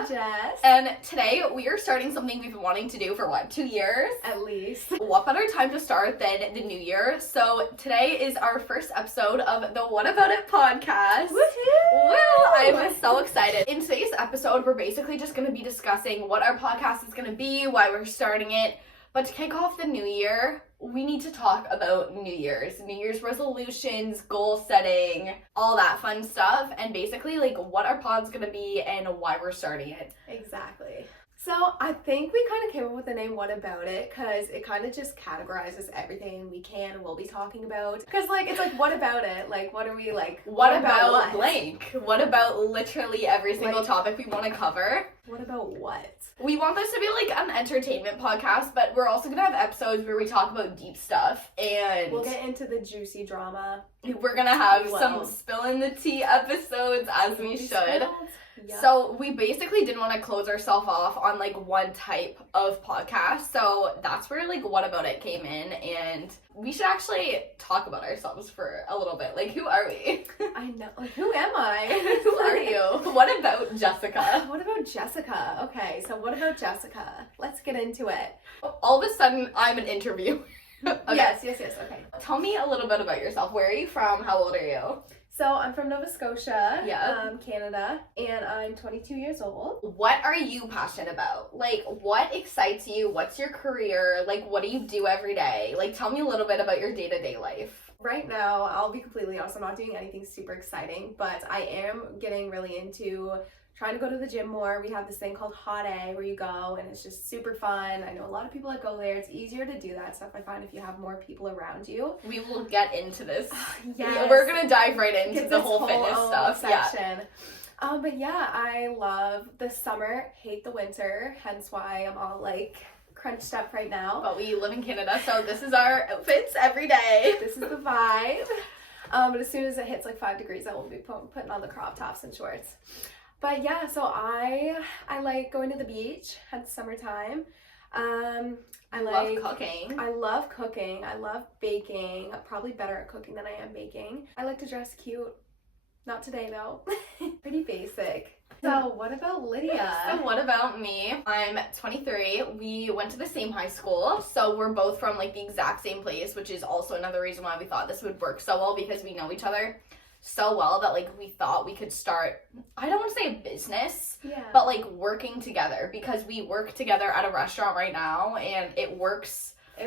I'm Jess. And today we are starting something we've been wanting to do for 2 years? At least. What better time to start than the new year? So today is our first episode of the What About It podcast. Woohoo! Well, I'm so excited. In today's episode, we're basically just going to be discussing what our podcast is going to be, why we're starting it. But to kick off the new year, we need to talk about New Year's resolutions, goal setting, all that fun stuff, and basically like what our pod's gonna be and why we're starting it. Exactly. So I think we kind of came up with the name What About It because it kind of just categorizes everything we can and will be talking about. Because it's like, what about it? Like, what are we like? What about blank? What about literally every single topic we want to cover? What about what? We want this to be like an entertainment podcast, but we're also gonna have episodes where we talk about deep stuff, and we'll get into the juicy drama. We're gonna have some spill in the tea episodes, as we should. Yep. So we basically didn't want to close ourselves off on like one type of podcast, so that's where like What About It came in, and we should actually talk about ourselves for a little bit. Like, who are we? I know. Like, who am I? Who are you? What about Jessica? What about Jessica? Okay, so what about Jessica? Let's get into it. All of a sudden, I'm an interview. Okay. Yes, okay. Tell me a little bit about yourself. Where are you from? How old are you? So I'm from Nova Scotia, Canada, and I'm 22 years old. What are you passionate about? Like, what excites you? What's your career? Like, what do you do every day? Like, tell me a little bit about your day-to-day life. Right now, I'll be completely honest, I'm not doing anything super exciting, but I am getting really into trying to go to the gym more. We have this thing called Hot A where you go and it's just super fun. I know a lot of people that go there. It's easier to do that stuff, I find, if you have more people around you. We will get into this. Yes. We're going to dive right into the whole fitness stuff. Section. Yeah. But yeah, I love the summer, hate the winter, hence why I'm all like crunched up right now. But we live in Canada, so this is our outfits every day. This is the vibe. But as soon as it hits like 5 degrees, I will be putting on the crop tops and shorts. But yeah, so I like going to the beach at the summertime. I love cooking. I love cooking. I love baking. I'm probably better at cooking than I am baking. I like to dress cute. Not today though. Pretty basic. So what about Lydia? So what about me? I'm 23. We went to the same high school, so we're both from like the exact same place, which is also another reason why we thought this would work so well, because we know each other so well that like we thought we could start, I don't want to say a business, but like working together, because we work together at a restaurant right now and it works. We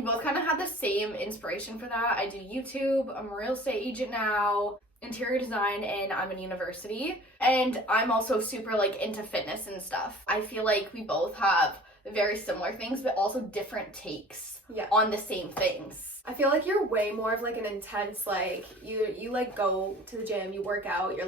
both kind of had the same inspiration for that. I do YouTube, I'm a real estate agent now, interior design, and I'm in university, and I'm also super like into fitness and stuff. I feel like we both have very similar things but also different takes on the same things. I feel like you're way more of like an intense, like you like go to the gym, you work out,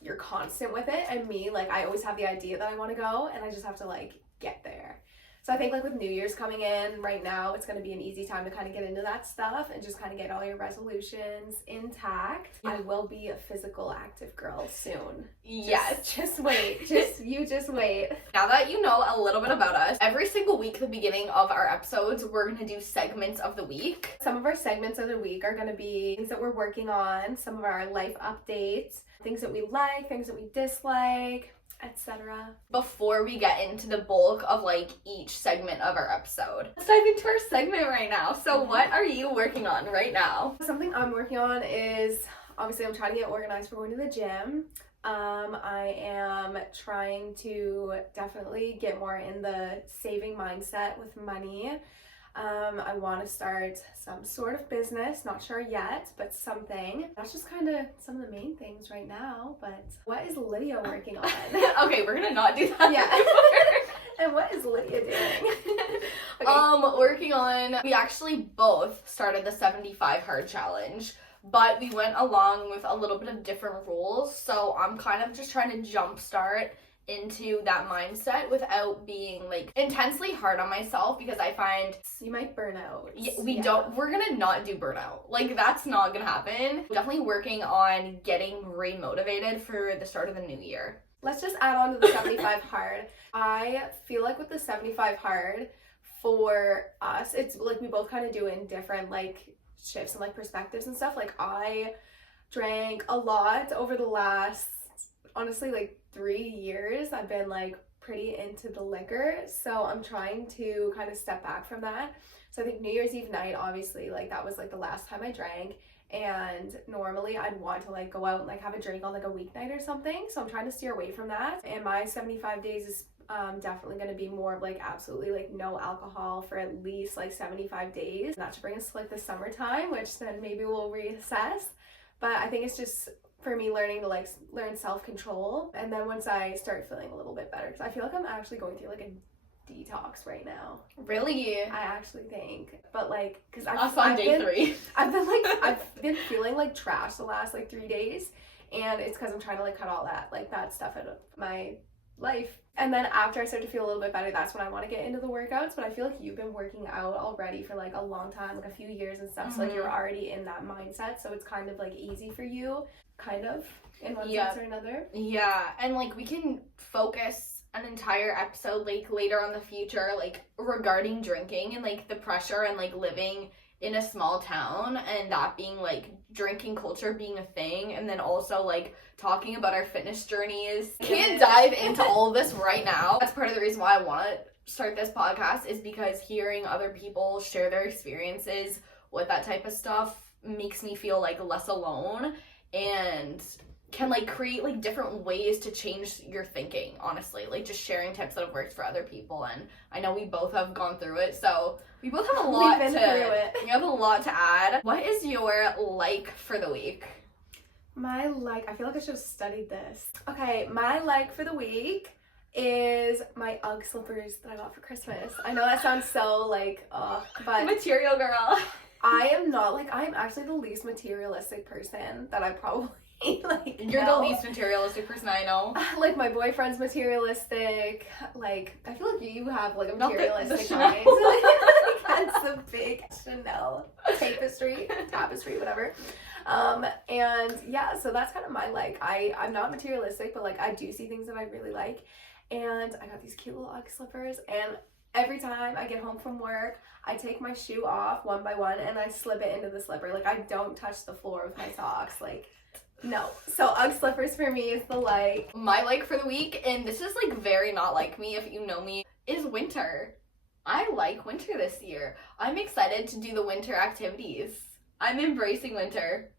you're constant with it, and me, like I always have the idea that I want to go and I just have to like get there. So I think like with New Year's coming in right now, it's going to be an easy time to kind of get into that stuff and just kind of get all your resolutions intact. I will be a physical active girl soon. Yes. Just wait. You just wait. Now that you know a little bit about us, every single week at the beginning of our episodes, we're going to do segments of the week. Some of our segments of the week are going to be things that we're working on, some of our life updates, things that we like, things that we dislike, etc. Before we get into the bulk of like each segment of our episode, let's dive into our segment right now. So what are you working on right now? Something I'm working on is, obviously I'm trying to get organized for going to the gym. I am trying to definitely get more in the saving mindset with money. I want to start some sort of business, not sure yet, but something. That's just kind of some of the main things right now, but what is Lydia working on? Okay, we're gonna not do that anymore. And what is Lydia doing? Okay. Working on, we actually both started the 75 hard challenge, but we went along with a little bit of different rules, so I'm kind of just trying to jumpstart into that mindset without being like intensely hard on myself, because I find you might burn out. We're gonna not do burnout. Like, that's not gonna happen. Definitely working on getting re-motivated for the start of the new year. Let's just add on to the 75 hard. I feel like with the 75 hard, for us, it's like we both kind of do it in different like shifts and like perspectives and stuff. Like I drank a lot over the last honestly, like 3 years, I've been like pretty into the liquor. So I'm trying to kind of step back from that. So I think New Year's Eve night, obviously, like that was like the last time I drank. And normally I'd want to like go out and like have a drink on like a weeknight or something. So I'm trying to steer away from that. And my 75 days is definitely going to be more of like absolutely like no alcohol for at least like 75 days. That should bring us to like the summertime, which then maybe we'll reassess. But I think it's just for me learning to like learn self-control. And then once I start feeling a little bit better, because I feel like I'm actually going through like a detox right now. Really? I actually think, but like, because Us on day 3. I've been feeling like trash the last like 3 days, and it's because I'm trying to like cut all that stuff out of my life. And then after I start to feel a little bit better, that's when I want to get into the workouts. But I feel like you've been working out already for like a long time, like a few years and stuff. So like you're already in that mindset, so it's kind of like easy for you, kind of in one sense or another. Yeah, and like we can focus an entire episode like later on the future like regarding drinking and like the pressure and like living in a small town and that being like drinking culture being a thing, and then also like talking about our fitness journeys. Can't dive into all of this right now. That's part of the reason why I want to start this podcast, is because hearing other people share their experiences with that type of stuff makes me feel like less alone and can like create like different ways to change your thinking, honestly. Like just sharing tips that have worked for other people, and I know we both have gone through it, so we both have a lot we have a lot to add. What is your like for the week? My like, I feel like I should have studied this. Okay, my like for the week is my UGG slippers that I got for Christmas. I know that sounds so like but material girl. I am not like, I'm actually the least materialistic person that I probably like. You're the least materialistic person I know. Like my boyfriend's materialistic. Like I feel like you have like a materialistic the mind. That's the big Chanel tapestry, whatever. And yeah, so that's kind of my like. I'm not materialistic, but like I do see things that I really like. And I got these cute little UGG slippers, and every time I get home from work, I take my shoe off one by one and I slip it into the slipper. Like I don't touch the floor with my socks. Like no. So UGG slippers for me is the like. My like for the week, and this is like very not like me if you know me, is winter. I like winter this year. I'm excited to do the winter activities. I'm embracing winter.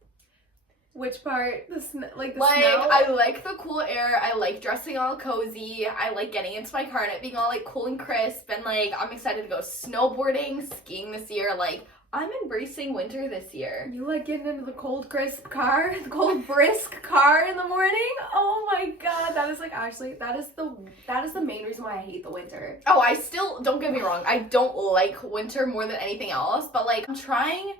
Which part? The snow? I like the cool air. I like dressing all cozy. I like getting into my car and it being all like cool and crisp. And like I'm excited to go snowboarding, skiing this year. Like I'm embracing winter this year. You like getting into the cold crisp car, the cold brisk car in the morning? Oh my god, that is like actually that is the main reason why I hate the winter. Oh, I still, don't get me wrong, I don't like winter more than anything else, but like I'm trying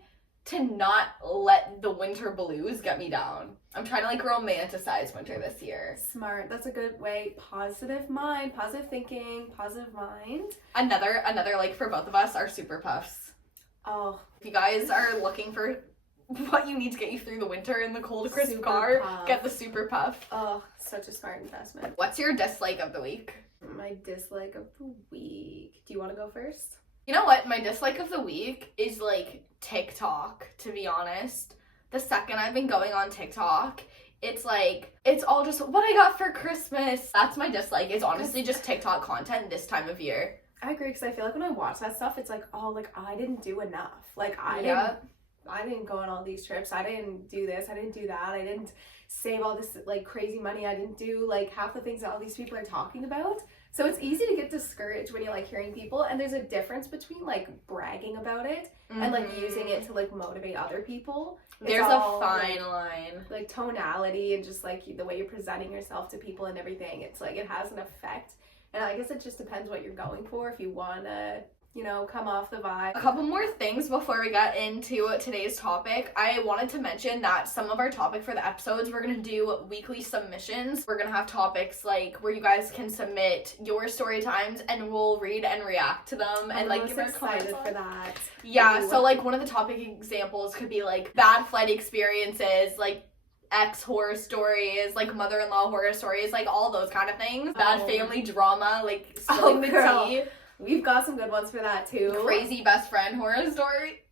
to not let the winter blues get me down. I'm trying to like romanticize winter this year. Smart. That's a good way. Positive mind, positive thinking, positive mind. Another like for both of us are Super Puffs. Oh. If you guys are looking for what you need to get you through the winter in the cold crisp Super car, Puff. get the Super Puff. Oh, such a smart investment. What's your dislike of the week? My dislike of the week. Do you want to go first? You know what? My dislike of the week is like TikTok, to be honest. The second I've been going on TikTok, it's like, it's all just what I got for Christmas. That's my dislike. It's honestly just TikTok content this time of year. I agree, because I feel like when I watch that stuff, it's like, oh, like I didn't do enough. Like I didn't go on all these trips. I didn't do this. I didn't do that. I didn't save all this like crazy money. I didn't do like half the things that all these people are talking about. So it's easy to get discouraged when you like hearing people, and there's a difference between like bragging about it and like using it to like motivate other people. There's a fine line. Like tonality and just like the way you're presenting yourself to people and everything. It's like it has an effect. And I guess it just depends what you're going for. If you want to, you know, come off the vibe. A couple more things before we get into today's topic. I wanted to mention that some of our topic for the episodes, we're going to do weekly submissions. We're going to have topics like where you guys can submit your story times and we'll read and react to them and like give our comments for that. Yeah, Ooh. so like one of the topic examples could be like bad flight experiences, like ex horror stories, like mother-in-law horror stories, like all those kind of things. Bad family drama, like spilling the tea. We've got some good ones for that too. Crazy best friend horror story.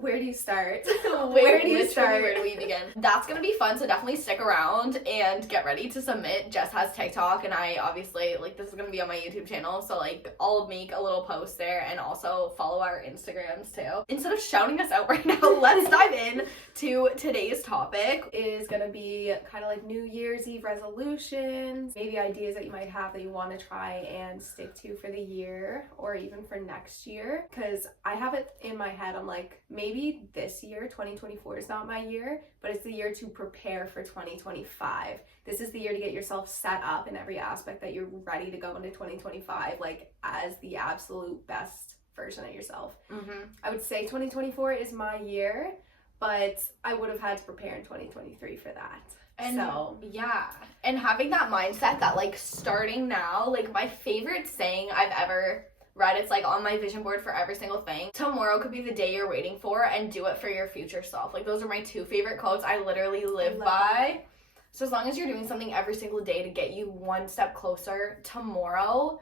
Where do you start? Where do you start? Where do we begin? That's gonna be fun, so definitely stick around and get ready to submit. Jess has TikTok, and I obviously, like, this is gonna be on my YouTube channel, so, like, I'll make a little post there, and also follow our Instagrams, too. Instead of shouting us out right now, let's dive in to today's topic. Is gonna be kind of like New Year's Eve resolutions, maybe ideas that you might have that you want to try and stick to for the year, or even for next year, because I have it in my head, I'm like, maybe this year, 2024, is not my year, but it's the year to prepare for 2025. This is the year to get yourself set up in every aspect that you're ready to go into 2025, like, as the absolute best version of yourself. I would say 2024 is my year, but I would have had to prepare in 2023 for that. And so, yeah, and having that mindset that, like, starting now, like, my favorite saying I've ever read, it's like on my vision board for every single thing: tomorrow could be the day you're waiting for, and do it for your future self. Like, those are my two favorite quotes. I literally live by. So as long as you're doing something every single day to get you one step closer tomorrow,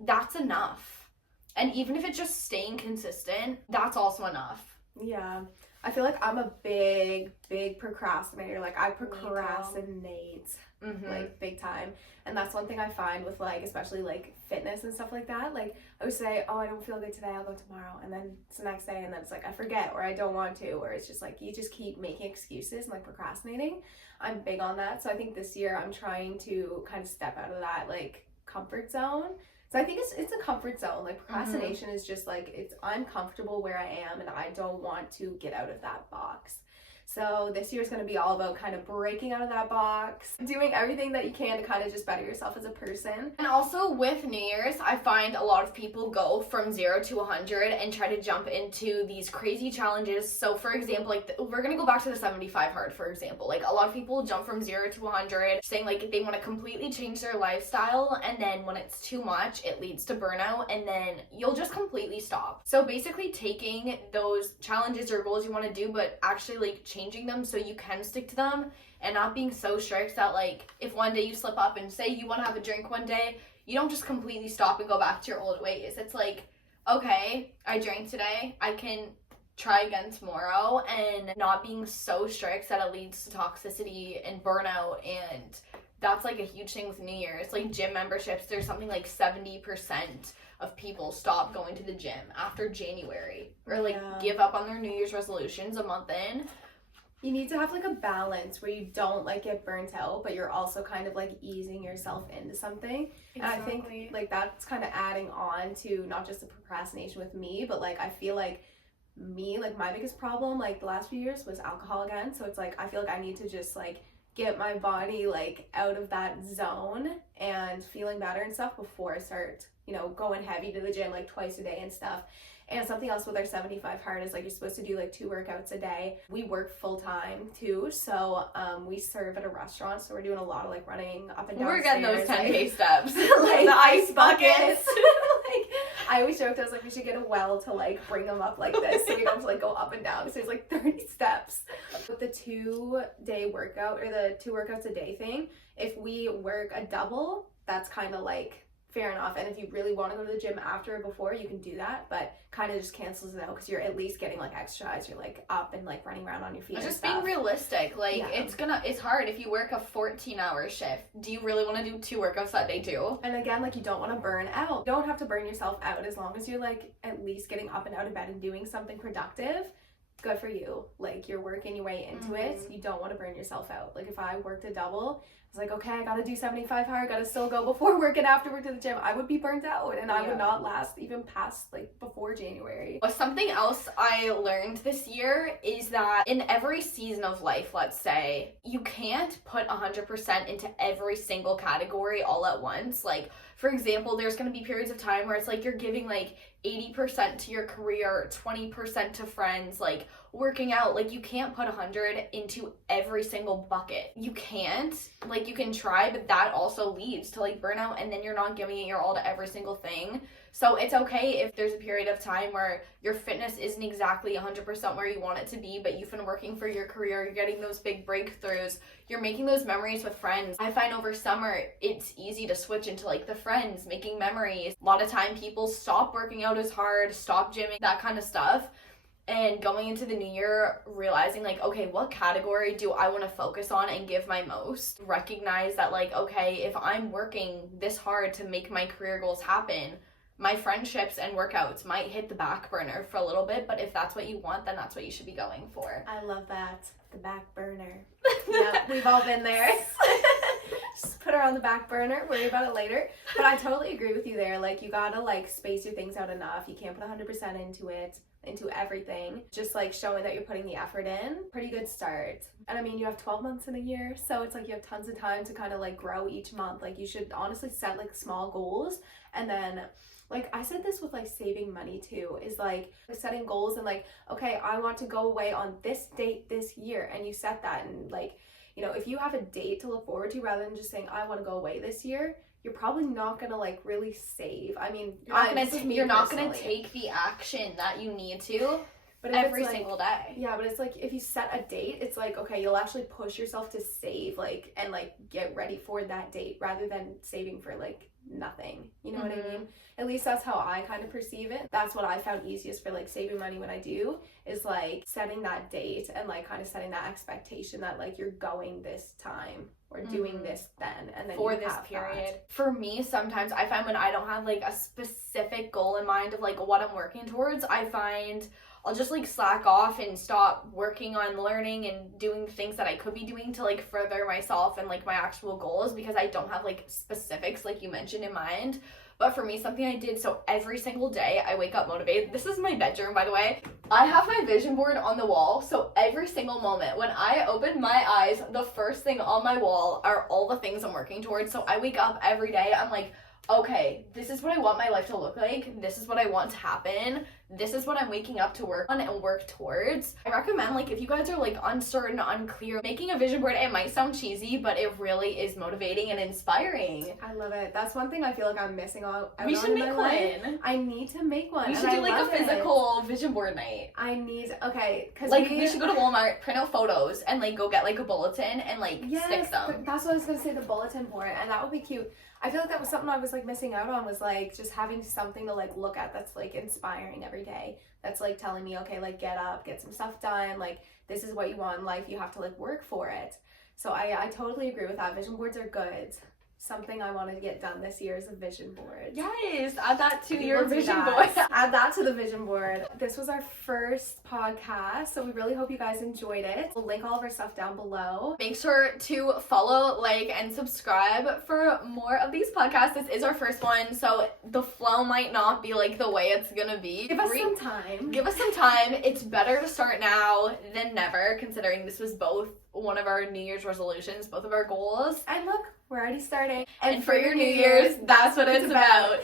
that's enough. And even if it's just staying consistent, that's also enough. Yeah. I feel like I'm a big procrastinator. Like, I procrastinate, like, big time. And that's one thing I find with, like, especially, like, fitness and stuff like that. Like, I would say, oh, I don't feel good today, I'll go tomorrow. And then it's the next day, and then it's like, I forget, or I don't want to, or it's just like, you just keep making excuses and, like, procrastinating. I'm big on that. So I think this year I'm trying to kind of step out of that, like, comfort zone. So I think it's a comfort zone. Like, procrastination is just like, I'm comfortable where I am, and I don't want to get out of that box. So this year is going to be all about kind of breaking out of that box, doing everything that you can to kind of just better yourself as a person. And also with New Year's, I find a lot of people go from 0 to 100 and try to jump into these crazy challenges. So for example, like, we're going to go back to the 75 hard, for example. Like, a lot of people jump from 0 to 100 saying, like, they want to completely change their lifestyle, and then when it's too much, it leads to burnout, and then you'll just completely stop. So basically taking those challenges or goals you want to do, but actually, like, changing them so you can stick to them, and not being so strict that, like, if one day you slip up and say you want to have a drink one day, you don't just completely stop and go back to your old ways. It's like, okay, I drank today, I can try again tomorrow, and not being so strict that it leads to toxicity and burnout. And that's, like, a huge thing with New Year's. Like, gym memberships, there's something like 70% of people stop going to the gym after January, or, like, give up on their New Year's resolutions a month in. You need to have, like, a balance where you don't, like, get burnt out, but you're also kind of, like, easing yourself into something. Exactly. And I think, like, that's kind of adding on to not just the procrastination with me, but, like, I feel like my biggest problem, like, the last few years was alcohol again. So it's like, I feel like I need to just, like, get my body, like, out of that zone and feeling better and stuff before I start, you know, going heavy to the gym, like, twice a day and stuff. And something else with our 75 hard is, like, you're supposed to do, like, 2 workouts a day. We work full time too, so we serve at a restaurant, so we're doing a lot of, like, running up and down. We're getting those 10K steps, like the ice buckets. Like, I always joked, I was like, we should get a well to, like, bring them up like this, so we don't have to, like, go up and down. So it's like 30 steps. With the 2-day workout, or the 2 workouts a day thing, if we work a double, that's kind of, like, fair enough. And if you really want to go to the gym after or before, you can do that, but kind of just cancels it out, because you're at least getting, like, exercise. You're, like, up and, like, running around on your feet. Just being realistic. Like, it's hard if you work a 14-hour shift. Do you really want to do 2 workouts that day too? And again, like, you don't want to burn out. You don't have to burn yourself out, as long as you're, like, at least getting up and out of bed and doing something productive. Good for you. Like, you're working your way into it. You don't want to burn yourself out. Like, if I worked a double, I was like, okay, I gotta do 75 hard, gotta still go before work and after work to the gym, I would be burnt out, and I would not last even past, like, before January. Something else I learned this year is that in every season of life, let's say, you can't put 100% into every single category all at once. Like, for example, there's going to be periods of time where it's like you're giving, like, 80% to your career, 20% to friends, like, working out. Like, you can't put 100 into every single bucket. You can't. Like, you can try, but that also leads to, like, burnout, and then you're not giving it your all to every single thing. So it's okay if there's a period of time where your fitness isn't exactly 100% where you want it to be, but you've been working for your career, you're getting those big breakthroughs, you're making those memories with friends. I find over summer, it's easy to switch into, like, the friends, making memories. A lot of time people stop working out as hard, stop gymming, that kind of stuff. And going into the new year, realizing like, okay, what category do I want to focus on and give my most? Recognize that like, okay, if I'm working this hard to make my career goals happen, my friendships and workouts might hit the back burner for a little bit, but if that's what you want, then that's what you should be going for. I love that. The back burner. Yeah, we've all been there. Just put her on the back burner, worry about it later. But I totally agree with you there. Like, you gotta like space your things out enough. You can't put 100% into it, into everything. Just like showing that you're putting the effort in. Pretty good start. And I mean, you have 12 months in a year, so it's like you have tons of time to kind of like grow each month. Like, you should honestly set like small goals, and then like I said this with like saving money too, is like setting goals and like, okay, I want to go away on this date this year, and you set that, and like, you know, if you have a date to look forward to rather than just saying I want to go away this year, you're probably not gonna like really save. I mean, you're not gonna take the action that you need to but every like, single day. Yeah, but it's like if you set a date, it's like, okay, you'll actually push yourself to save, like, and like get ready for that date rather than saving for like nothing. You know what I mean? At least that's how I kind of perceive it. That's what I found easiest for like saving money when I do, is like setting that date and like kind of setting that expectation that like you're going this time or doing this then, and then for you this have period. that. For me, sometimes I find when I don't have like a specific goal in mind of like what I'm working towards, I find I'll just like slack off and stop working on learning and doing things that I could be doing to like further myself and like my actual goals, because I don't have like specifics like you mentioned in mind. But for me, something I did, so every single day I wake up motivated. This is my bedroom, by the way. I have my vision board on the wall, so every single moment when I open my eyes, the first thing on my wall are all the things I'm working towards. So I wake up every day, I'm like, okay, this is what I want my life to look like. This is what I want to happen. This is what I'm waking up to work on and work towards. I recommend, like, if you guys are like uncertain, unclear, making a vision board, it might sound cheesy, but it really is motivating and inspiring. I love it. That's one thing I feel like I'm missing out on. We should make one. I need to make one. We should do like a physical vision board night. Okay, because like we should go to Walmart, print out photos, and like go get like a bulletin and like stick them. That's what I was gonna say, the bulletin board, and that would be cute. I feel like that was something I was like missing out on, was like just having something to like look at that's like inspiring every day. That's like telling me, okay, like get up, get some stuff done, like this is what you want in life, you have to like work for it. So I totally agree with that. Vision boards are good. Something I want to get done this year is a vision board. Yes, add that to your vision board. Add that to the vision board. This was our first podcast, so we really hope you guys enjoyed it. We'll link all of our stuff down below. Make sure to follow, like, and subscribe for more of these podcasts. This is our first one, so the flow might not be like the way it's gonna be. Give us some time. Give us some time. It's better to start now than never, considering this was both one of our New Year's resolutions, both of our goals. And look, we're already starting. And for your New Year's, that's what it's about.